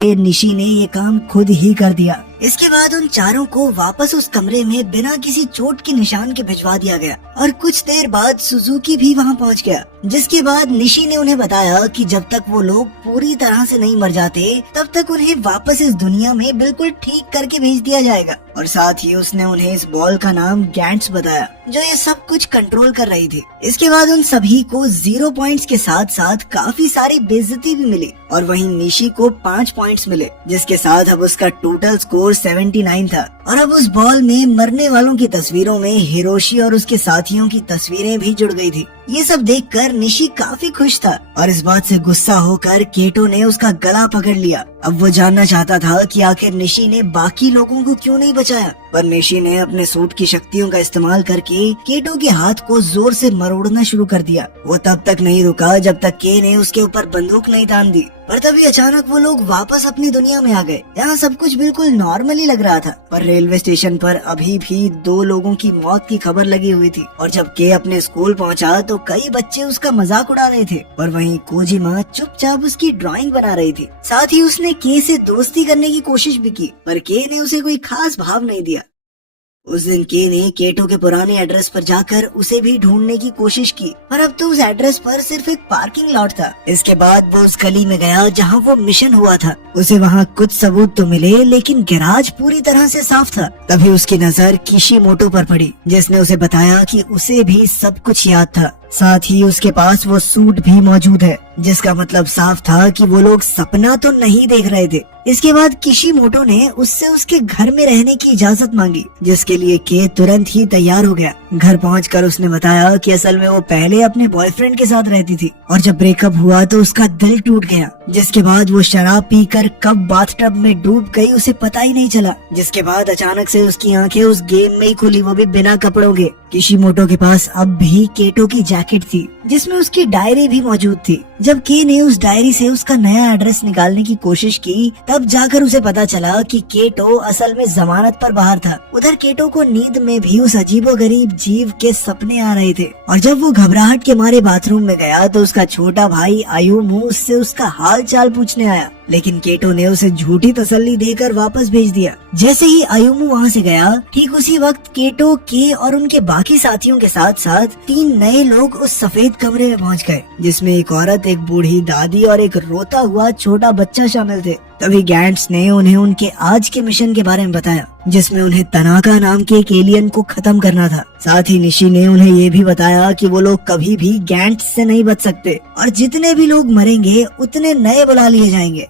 निशी ने ये काम खुद ही कर दिया। इसके बाद उन चारों को वापस उस कमरे में बिना किसी चोट के निशान के भिजवा दिया गया और कुछ देर बाद सुजुकी भी वहां पहुंच गया। जिसके बाद निशी ने उन्हें बताया कि जब तक वो लोग पूरी तरह से नहीं मर जाते तब तक उन्हें वापस इस दुनिया में बिल्कुल ठीक करके भेज दिया जाएगा। और साथ ही उसने उन्हें इस बॉल का नाम गैंट्स बताया जो ये सब कुछ कंट्रोल कर रही थी। इसके बाद उन सभी को 0 पॉइंट्स के साथ साथ काफी सारी बेइज्जती भी मिली और वहीं निशी को 5 पॉइंट्स मिले, जिसके साथ अब उसका टोटल स्कोर 79 था। और अब उस बॉल में मरने वालों की तस्वीरों में हिरोशी और उसके साथियों की तस्वीरें भी जुड़ गई थी। ये सब देखकर निशी काफी खुश था और इस बात से गुस्सा होकर केटो ने उसका गला पकड़ लिया। अब वो जानना चाहता था कि आखिर निशी ने बाकी लोगों को क्यों नहीं बचाया, पर निशी ने अपने सूट की शक्तियों का इस्तेमाल करके केटो के हाथ को जोर से मरोड़ना शुरू कर दिया। वो तब तक नहीं रुका जब तक के ने उसके ऊपर बंदूक नहीं तान दी। पर तभी अचानक वो लोग वापस अपनी दुनिया में आ गए। यहाँ सब कुछ बिल्कुल नॉर्मली लग रहा था, पर रेलवे स्टेशन पर अभी भी 2 लोगों की मौत की खबर लगी हुई थी। और जब के अपने स्कूल पहुँचा तो कई बच्चे उसका मजाक उड़ा रहे थे, पर वहीं कोजिमा चुपचाप उसकी ड्राइंग बना रही थी। साथ ही उसने के से दोस्ती करने की कोशिश भी की, पर के ने उसे कोई खास भाव नहीं दिया। उस दिन के ने केटो के पुराने एड्रेस पर जाकर उसे भी ढूंढने की कोशिश की, पर अब तो उस एड्रेस पर सिर्फ एक पार्किंग लॉट था। इसके बाद वो उस गली में गया जहां वो मिशन हुआ था। उसे वहां कुछ सबूत तो मिले, लेकिन गैराज पूरी तरह से साफ था। तभी उसकी नजर किशिमोटो पर पड़ी, जिसने उसे बताया कि उसे भी सब कुछ याद था। साथ ही उसके पास वो सूट भी मौजूद है, जिसका मतलब साफ था कि वो लोग सपना तो नहीं देख रहे थे। इसके बाद किशिमोटो ने उससे उसके घर में रहने की इजाजत मांगी, जिसके लिए के तुरंत ही तैयार हो गया। घर पहुंचकर उसने बताया कि असल में वो पहले अपने बॉयफ्रेंड के साथ रहती थी और जब ब्रेकअप हुआ तो उसका दिल टूट गया। जिसके बाद वो शराब पीकर कब बाथटब में डूब गई उसे पता ही नहीं चला। जिसके बाद अचानक से उसकी आंखें उस गेम में ही खुली, वो भी बिना कपड़ों के। किशिमोटो के पास अब भी केटो की जैकेट थी, जिसमें उसकी डायरी भी मौजूद थी। जब के ने उस डायरी से उसका नया एड्रेस निकालने की कोशिश की, तब जाकर उसे पता चला कि केटो असल में जमानत पर बाहर था। उधर केटो को नींद में भी उस अजीबोगरीब जीव के सपने आ रहे थे और जब वो घबराहट के मारे बाथरूम में गया तो उसका छोटा भाई आयुमु उससे उसका हाल चाल पूछने आया, लेकिन केटो ने उसे झूठी तसल्ली देकर वापस भेज दिया। जैसे ही आयुमु वहाँ से गया, ठीक उसी वक्त केटो के और उनके बाकी साथियों के साथ साथ 3 नए लोग उस सफेद कमरे में पहुँच गए, जिसमें एक औरत, एक बूढ़ी दादी और एक रोता हुआ छोटा बच्चा शामिल थे। तभी गैंट्स ने उन्हें उनके आज के मिशन के बारे में बताया, जिसमें उन्हें तनाका नाम के एक एलियन को खत्म करना था। साथ ही निशी ने उन्हें ये भी बताया कि वो लोग कभी भी गैंट्स से नहीं बच सकते और जितने भी लोग मरेंगे उतने नए बुला लिए जाएंगे।